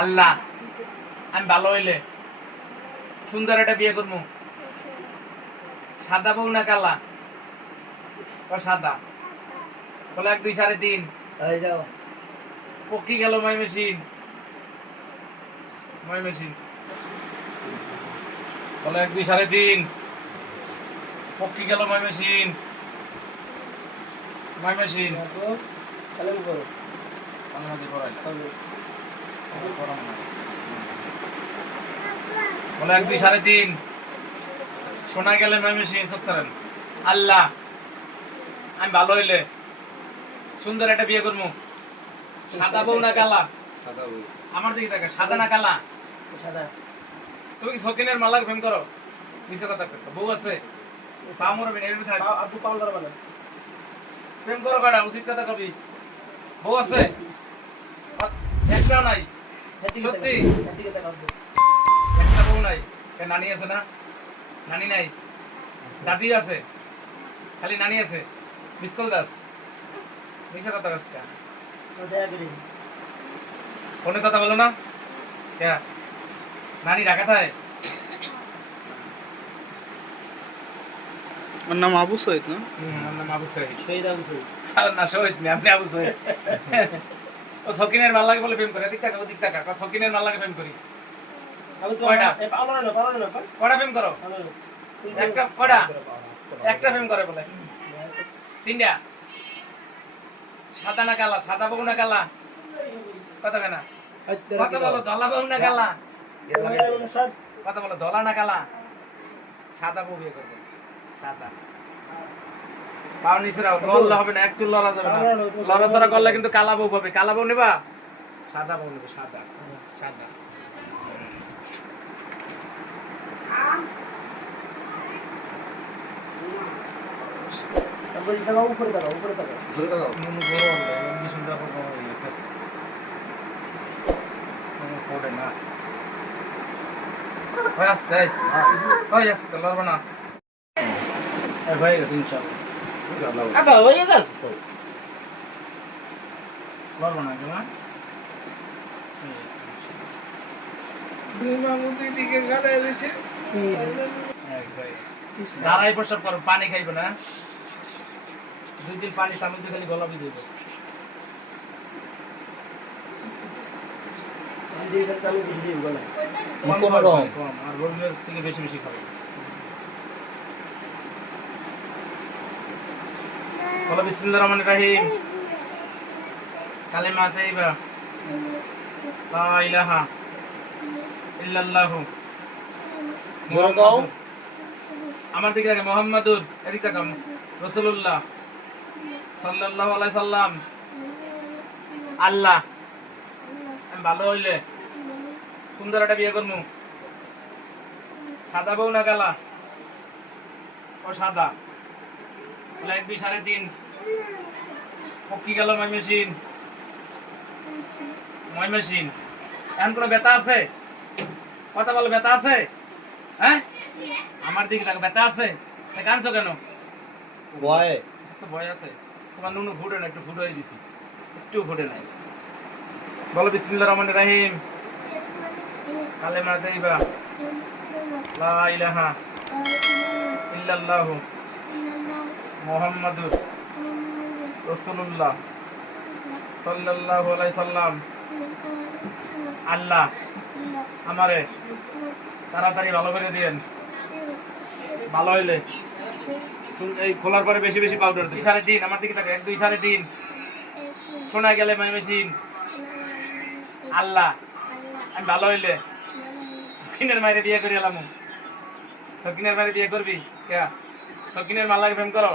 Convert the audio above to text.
আল্লাহ। আমি ভালো হইলে। সুন্দর একটা বিয়ে করব সাদা বউ না কালা? সাদা। বলে এক দুই সাড়ে তিন। যাও। পকি গেল মাই মেশিন? My machine. বলে এক দুই সাড়ে তিন। পকি গেল মাই মেশিন? My machine. তাহলে করো পড়াইলা তবে বলে এক দুই সাড়ে তিন। শোনা গেলে সচ্ছারেন আল্লাহ আমি ভালো হইলে সুন্দর একটা বিয়ে করব। সাদা বউ না কালা? আমার দিকে থাকে সাদা না কালা? সাদা। তুমি কি সকিনের মালার প্রেম করো? মিশে কথা করতো বউ আছে? পা মরবে না এমনি থাক। আব্বু পাউল ধরবা প্রেম করো কাটা উচিত কথা কবি। বউ আছে? একটাও নাই। সত্যি? একটা বউ নাই। নানি আছে না? নানি নাই? দাদি আছে? খালি নানি আছে? মিসকল দাস? মিশা কথা কাজটা তো ফোনে কথা বলো না। কে? নানি ঢাকা থাকে? ওর নাম আবু সৈয়দ না? হুম নাম আবু সাইদ শহীদ আবু সৈয়দ। না শহীদ নেই আপনি আবু সাইদ ও সকিনের মাল লাগে বলে প্রেম করে। দিক টাকা দিক টাকা সকিনের মাল লাগে প্রেম করি। কয়টা? কটা প্রেম করো? একটা কটা একটা প্রেম করে বলে। তিনটা? সাদা না কালা? সাদা বউ না কালা? কত কেনা কত বলো দলা বউ না কালা। কথা বলো দলা না কালা? সাদা বউ বিয়ে করবে। সাদা। পাও নিচে রাও লড়লে হবে না এক চুল লড়া যাবে না। লড়াচড়া করলে কিন্তু কালা বউ পাবে। কালা বউ নেবা? সাদা বউ নেবে সাদা। সাদা। তাকাও উপরে তাকাও উপরে তাকাও হয়ে গেছে। পড়ে না। ওই আসতে ওই আসতে লড়বো না। এই হয়ে গেছে ইনশাল্লাহ। আবা হয়ে গেছে তো না কেন দাঁড়াই প্রসাব করো পানি খাইবে না দুই দিন পানি দিয়ে খালি গলাবি দেবে। চালু দিয়ে বলে কম আর গরমের থেকে বেশি বেশি খাবে। বলো বিসমিল্লাহ রহমান রাহিম। কালিমা তাইবা। লা ইলাহা ইল্লাল্লাহু। আমার দিকে দেখে মোহাম্মদুর। এদিক তাকাম রসুল্লাহ সাল্লাল্লাহু আলাইহি সাল্লাম। আল্লাহ। আমি ভালো হইলে সুন্দর একটা বিয়ে করব সাদা বউ না কালা? ও সাদা। এক দুই সাড়ে তিন। পকি গেল মাই মেশিন এখন কোনো ব্যথা আছে? কথা বলো ব্যথা আছে? হ্যাঁ? আমার দিকে দেখো ব্যথা আছে? তা কেন? ভয়ে। তো ভয় আছে। তোমার নুনু ফুটে না একটু ফুটে হয়ে দিছি একটু ফুটে নাই। বলো বিসমিল্লাহ রহমান রাহিম। কালেমা তাইবা। লা ইলাহা ইল্লাল্লাহু। মুহাম্মাদুর। রাসূলুল্লাহ সাল্লাল্লাহু আলাইহি সাল্লাম। আল্লাহ, আমারে তাড়াতাড়ি ভালো করে দিয়েন। ভালো হইলে। এই খোলার পরে বেশি বেশি পাউডার দুই সাড়ে তিন, আমার দিকে থাকে এক, দুই, সাড়ে তিন। শোনা গেলে মেশিন আল্লাহ, আমি ভালো হইলে। সকিনের মায়ের বিয়ে করি এলাম সকিনের মায়ের বিয়ে করবি? কে? সকিনের মাল্লাকে প্রেম করো?